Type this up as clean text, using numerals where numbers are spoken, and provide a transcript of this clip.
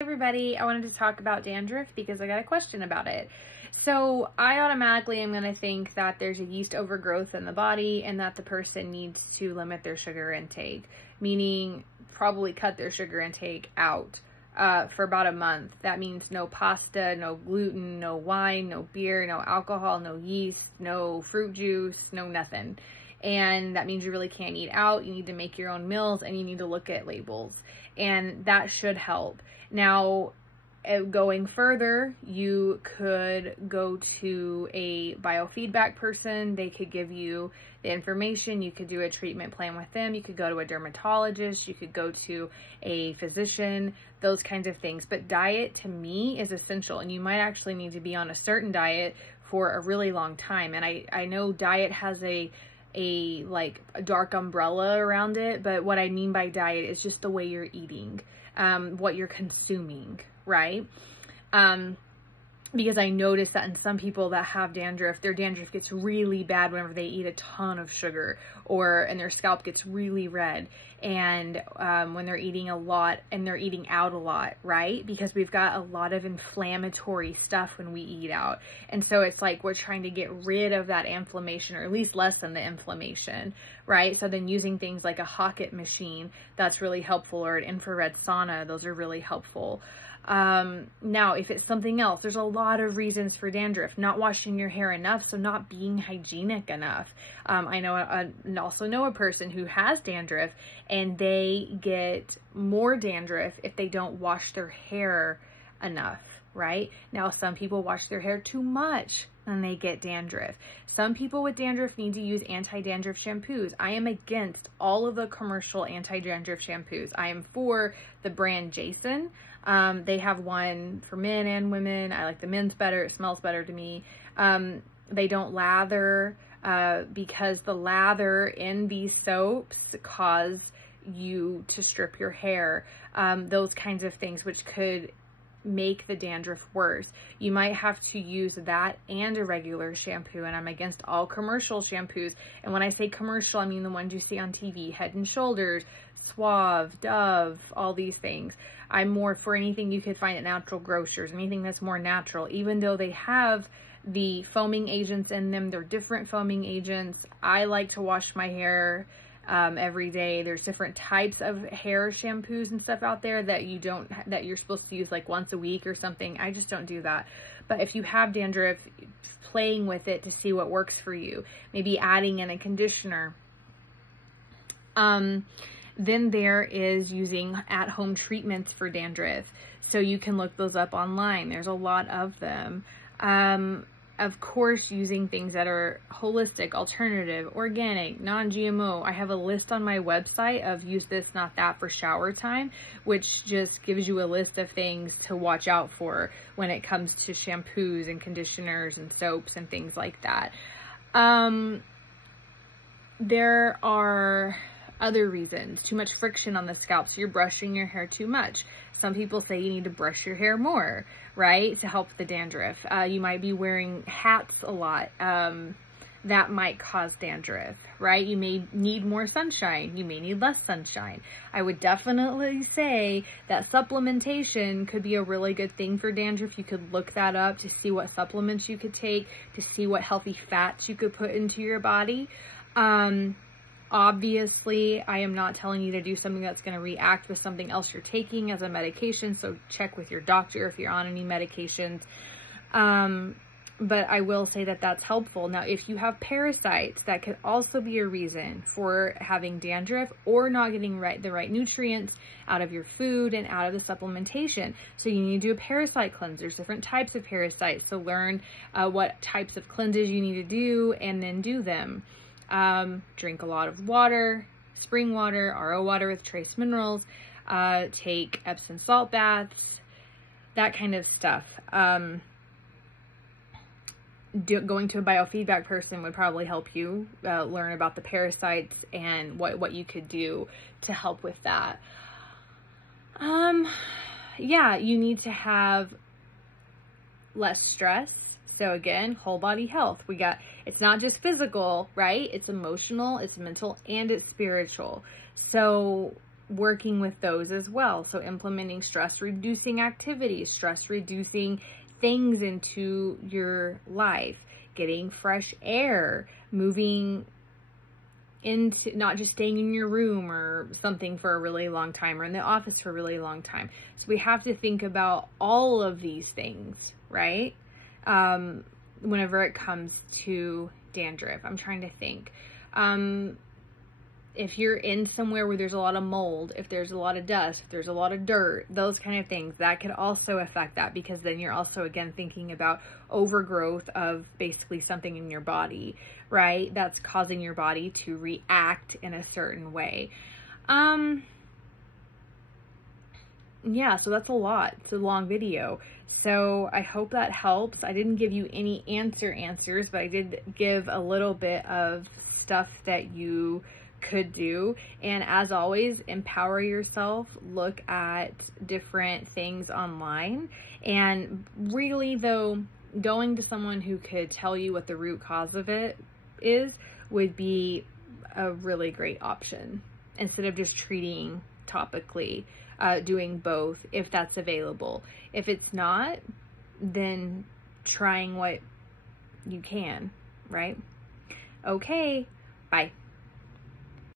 Everybody, I wanted to talk about dandruff because I got a question about it. So I automatically am going to think that there's a yeast overgrowth in the body and that the person needs to limit their sugar intake, meaning probably cut their sugar intake out for about a month. That means no pasta, no gluten, no wine, no beer, no alcohol, no yeast, no fruit juice, no nothing. And that means you really can't eat out. You need to make your own meals and you need to look at labels, and that should help. Now, going further, you could go to a biofeedback person. They could give you the information. You could do a treatment plan with them. You could go to a dermatologist. You could go to a physician, those kinds of things. But diet, to me, is essential, and you might actually need to be on a certain diet for a really long time. And I know diet has a dark umbrella around it, but what I mean by diet is just the way you're eating, what you're consuming, right? Because I noticed that in some people that have dandruff, their dandruff gets really bad whenever they eat a ton of sugar, and their scalp gets really red, and when they're eating a lot and they're eating out a lot, right? Because we've got a lot of inflammatory stuff when we eat out, and so it's like we're trying to get rid of that inflammation, or at least lessen the inflammation, right? So then using things like a Hocket machine, that's really helpful, or an infrared sauna, those are really helpful. Now, if it's something else, there's a lot of reasons for dandruff. Not washing your hair enough, so not being hygienic enough. I also know a person who has dandruff, and they get more dandruff if they don't wash their hair enough, right? Now, some people wash their hair too much and they get dandruff. Some people with dandruff need to use anti-dandruff shampoos. I am against all of the commercial anti-dandruff shampoos. I am for the brand Jason. They have one for men and women. I like the men's better. It smells better to me. They don't lather because the lather in these soaps cause you to strip your hair. Those kinds of things, which could make the dandruff worse. You might have to use that and a regular shampoo, and I'm against all commercial shampoos. And when I say commercial, I mean the ones you see on TV, Head and Shoulders, Suave, Dove, all these things. I'm more for anything you could find at natural grocers, anything that's more natural, even though they have the foaming agents in them. They're different foaming agents. I like to wash my hair every day. There's different types of hair shampoos and stuff out there that you're supposed to use like once a week or something. I just don't do that. But if you have dandruff, playing with it to see what works for you, maybe adding in a conditioner. Then there is using at-home treatments for dandruff. So you can look those up online. There's a lot of them. Of course, using things that are holistic, alternative, organic, non-GMO. I have a list on my website of use this, not that for shower time, which just gives you a list of things to watch out for when it comes to shampoos and conditioners and soaps and things like that. There are other reasons. Too much friction on the scalp, so you're brushing your hair too much. Some people say you need to brush your hair more, right, to help the dandruff. You might be wearing hats a lot. That might cause dandruff, right? You may need more sunshine. You may need less sunshine. I would definitely say that supplementation could be a really good thing for dandruff. You could look that up to see what supplements you could take, to see what healthy fats you could put into your body. Obviously, I am not telling you to do something that's going to react with something else you're taking as a medication, so check with your doctor if you're on any medications. But I will say that that's helpful. Now, if you have parasites, that could also be a reason for having dandruff or not getting the right nutrients out of your food and out of the supplementation. So you need to do a parasite cleanse. There's different types of parasites, so learn what types of cleanses you need to do and then do them. Drink a lot of water, spring water, RO water with trace minerals, take Epsom salt baths, that kind of stuff. Going to a biofeedback person would probably help you learn about the parasites and what you could do to help with that. Yeah, you need to have less stress. So again, whole body health. It's not just physical, right? It's emotional, it's mental, and it's spiritual. So working with those as well. So implementing stress reducing activities, stress reducing things into your life, getting fresh air, moving into, not just staying in your room or something for a really long time, or in the office for a really long time. So we have to think about all of these things, right? Whenever it comes to dandruff. I'm trying to think. If you're in somewhere where there's a lot of mold, if there's a lot of dust, if there's a lot of dirt, those kind of things, that could also affect that, because then you're also, again, thinking about overgrowth of basically something in your body, right? That's causing your body to react in a certain way. Yeah, so that's a lot. It's a long video. So I hope that helps. I didn't give you any answers, but I did give a little bit of stuff that you could do. And as always, empower yourself, look at different things online, and really though, going to someone who could tell you what the root cause of it is would be a really great option, instead of just treating topically, doing both if that's available. If it's not, then trying what you can, right? Okay, bye.